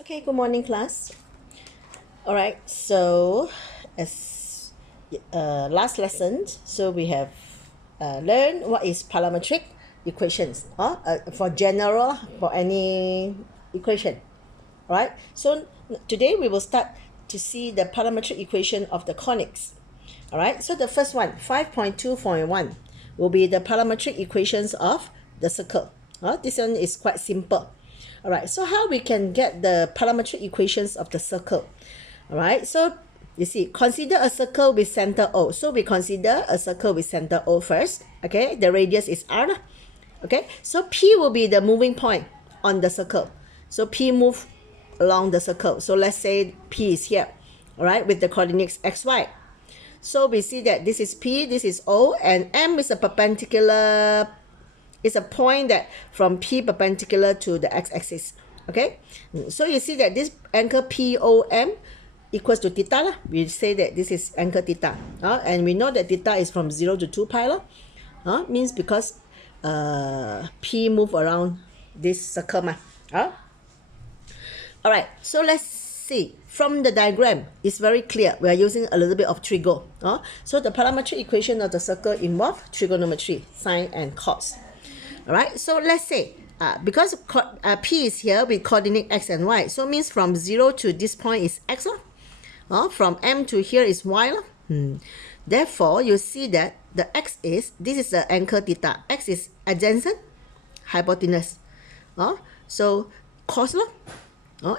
Okay, good morning, class. All right, so as last lesson, so we have learned what is parametric equations for general, for any equation. All right, so today we will start to see the parametric equation of the conics. All right, so the first one, 5.2.1, will be the parametric equations of the circle. This one is quite simple. All right, so how we can get the parametric equations of the circle? All right, so you see, consider a circle with center O. So we consider a circle with center O first. Okay, the radius is R. Okay, so P will be the moving point on the circle. So P move along the circle. So let's say P is here, all right, with the coordinates X, Y. So we see that this is P, this is O, and M is a perpendicular, it's a point that from P perpendicular to the x-axis. Okay, so you see that this angle POM equals to theta lah. We say that this is angle theta, and we know that theta is from 0 to 2 pi lah. Means because P move around this circle ma. All right, so let's see from the diagram. It's very clear. We are using a little bit of trigo. So the parametric equation of the circle involve trigonometry, sine and cos. All right, so let's say because P is here with coordinate x and y, so means from 0 to this point is x. From M to here is y. Therefore, you see that the x is, this is the angle theta. X is adjacent, hypotenuse. So cos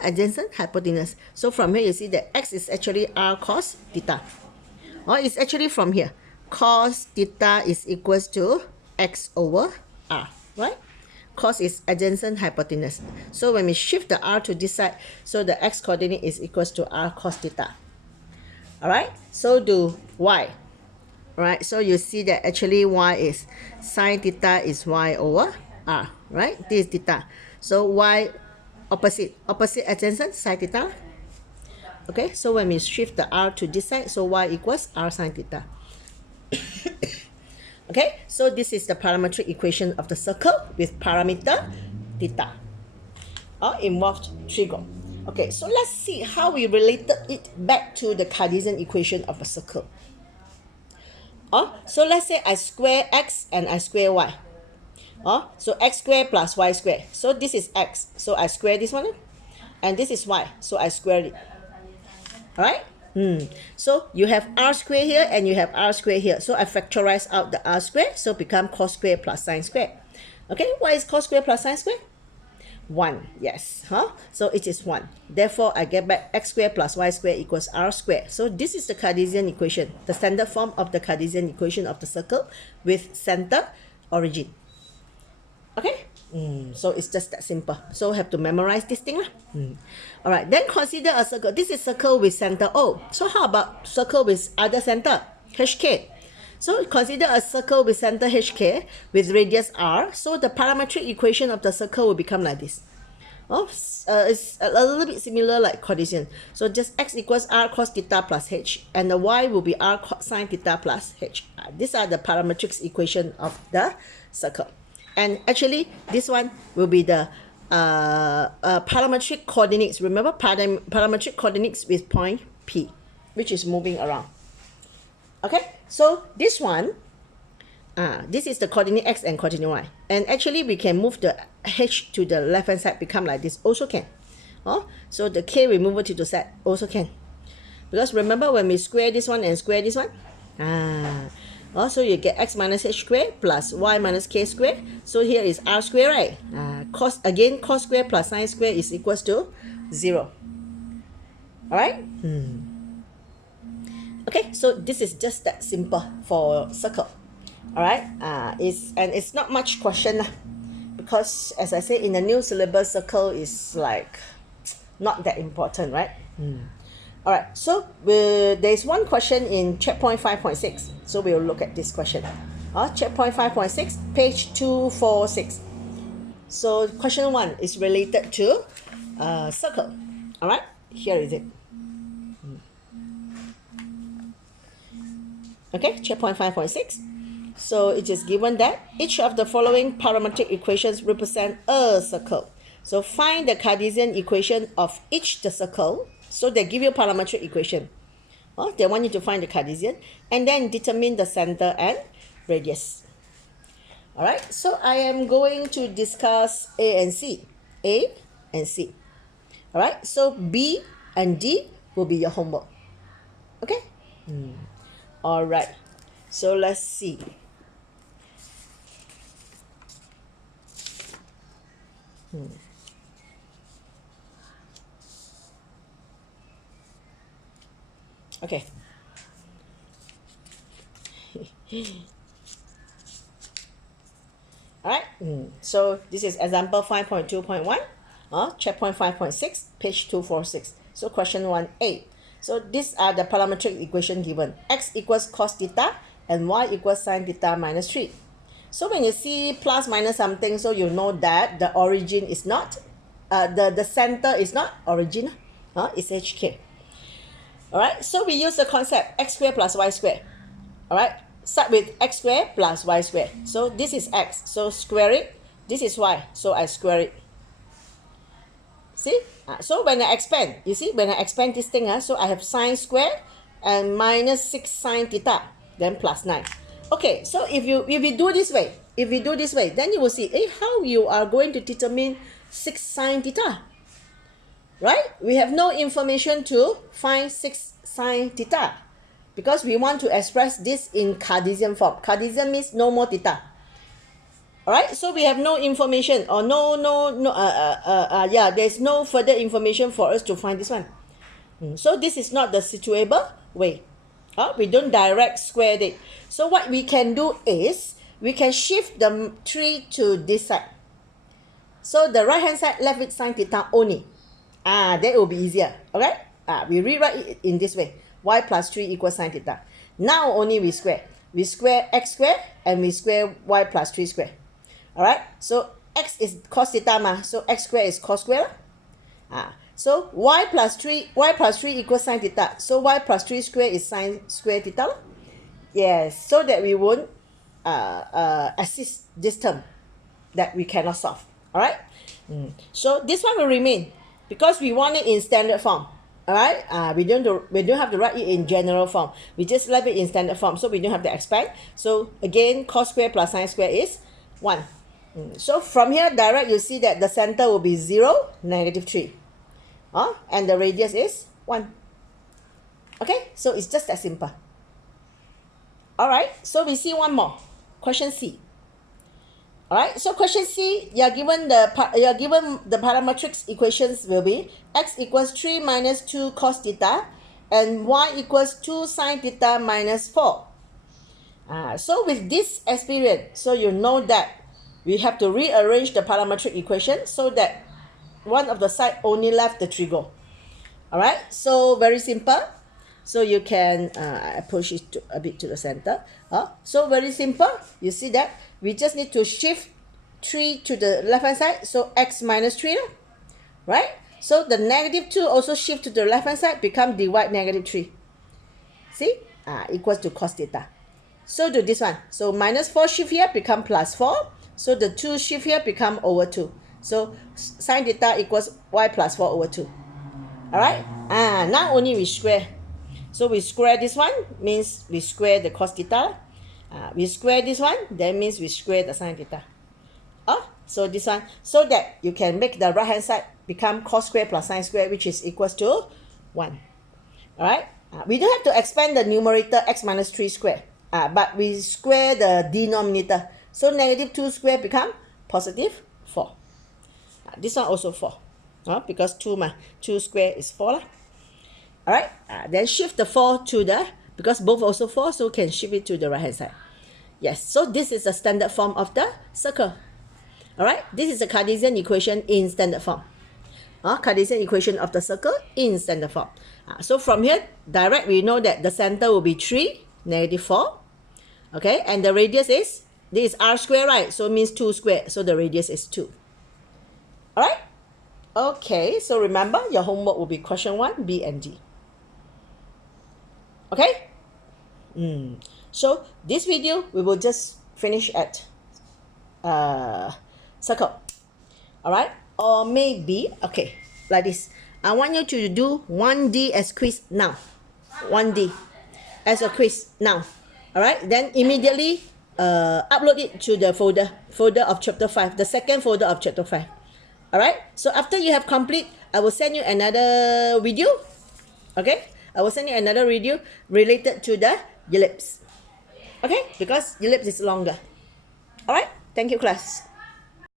adjacent, hypotenuse. So from here you see that x is actually r cos theta. It's actually from here. Cos theta is equals to x over r, right? Cos is adjacent, hypotenuse. So when we shift the r to this side, so the x coordinate is equals to r cos theta. All right, so do y. All right, so you see that actually y is sine theta is y over r, right? This is theta. So y opposite adjacent, sine theta. Okay, so when we shift the r to this side, so y equals r sine theta. Okay, so this is the parametric equation of the circle with parameter theta. Involved trigo. Okay, so let's see how we related it back to the Cartesian equation of a circle. So let's say I square x and I square y. So x squared plus y squared. So this is x, so I square this one, and this is y, so I square it. All right. So you have r square here and you have r square here. So I factorize out the r square, so become cos square plus sine square. Okay, what is cos square plus sine square? 1, yes. So it is 1. Therefore, I get back x square plus y square equals r square. So this is the Cartesian equation, the standard form of the Cartesian equation of the circle with center, origin. Okay, so it's just that simple. So have to memorize this thing. All right, then consider a circle. This is circle with center O. So how about circle with other center, HK? So consider a circle with center HK with radius r. So the parametric equation of the circle will become like this. It's a little bit similar like Cartesian. So just x equals r cos theta plus h, and the y will be r sine theta plus h. These are the parametric equation of the circle. And actually, this one will be the parametric coordinates. Remember, parametric coordinates with point P, which is moving around. Okay, so this one, this is the coordinate x and coordinate y. And actually, we can move the h to the left-hand side, become like this, also can. So the k we move it to the side, also can. Because remember, when we square this one and square this one, so you get x minus h squared plus y minus k squared. So here is r squared, right? Cos square plus sine square is equals to 0. All right? Okay, so this is just that simple for circle. All right? It's not much question because as I say, in the new syllabus, circle is like not that important, right? All right, so there's one question in checkpoint 5.6. So we'll look at this question. Checkpoint 5.6, page 246. So question 1 is related to circle. All right, here is it. Okay, checkpoint 5.6. So it is given that each of the following parametric equations represent a circle. So find the Cartesian equation of each the circle. So they give you parametric equation. They want you to find the Cartesian and then determine the center and radius. Alright, so I am going to discuss A and C. A and C. Alright, so B and D will be your homework. Okay? Alright, so let's see. Okay. Alright, so this is example 5.2.1, checkpoint 5.6, page 246. So question 1a. So these are the parametric equation given. X equals cos theta and y equals sin theta minus 3. So when you see plus minus something, so you know that the origin is not, the center is not origin, it's HK. Alright, so we use the concept x squared plus y squared. Alright, start with x squared plus y squared. So this is x, so square it. This is y, so I square it. See? So when I expand, you see, when I expand this thing, so I have sine squared and minus 6 sine theta, then plus 9. Okay, so if we do this way, then you will see how you are going to determine 6 sine theta. Right? We have no information to find 6 sine theta because we want to express this in Cartesian form. Cartesian means no more theta. Alright, so we have no information or there's no further information for us to find this one. So this is not the situable way. We don't direct square it. So what we can do is we can shift the 3 to this side. So the right hand side left with sine theta only. That will be easier. Okay? We rewrite it in this way. Y plus 3 equals sine theta. Now only we square. We square x square and we square y plus 3 square. Alright? So x is cos theta so x square is cos square. So y plus 3 equals sine theta. So y plus 3 square is sine square theta. Yes, so that we won't assist this term that we cannot solve. Alright? So this one will remain because we want it in standard form. Alright? We don't have to write it in general form. We just left it in standard form, so we don't have to expand. So again, cos square plus sine square is 1. So from here, direct, you see that the center will be 0, negative 3. And the radius is 1. Okay? So it's just that simple. Alright, so we see one more. Question C. Alright, so question C, you're given the parametric equations will be x equals 3 minus 2 cos theta and y equals 2 sin theta minus 4. So with this experience, so you know that we have to rearrange the parametric equation so that one of the side only left the trigo. Alright, so very simple. So you can push it a bit to the center. So very simple. You see that we just need to shift 3 to the left hand side. So x minus 3, right? So the negative 2 also shift to the left hand side, become dy negative 3. See? Equals to cos theta. So do this one. So minus 4 shift here become plus 4. So the 2 shift here become over 2. So sin theta equals y plus 4 over 2. Alright? Now only we square. So we square this one, means we square the cos theta. We square this one, that means we square the sin theta. So this one, so that you can make the right hand side become cos square plus sin square, which is equals to 1. Alright? We don't have to expand the numerator x minus 3 square. But we square the denominator. So negative 2 square become positive 4. This one also 4. Because 2 square is 4. Alright, then shift the 4 to the, because both also 4, so can shift it to the right hand side. Yes, so this is the standard form of the circle. Alright, this is the Cartesian equation in standard form. Cartesian equation of the circle in standard form. So from here, direct, we know that the center will be 3, negative 4. Okay, and the radius is, this is r square, right? So it means 2 square, so the radius is 2. Alright, okay, so remember your homework will be question 1, B and D. Okay? So this video, we will just finish at circle. Alright? Or maybe, okay, like this. I want you to do 1D as quiz now. 1D as a quiz now. All right, then immediately upload it to the folder of chapter 5, the second folder of chapter 5. All right, so after you have complete, I will send you another video. Okay, I will send you another video related to the ellipse. Okay, because ellipse is longer. All right, thank you, class.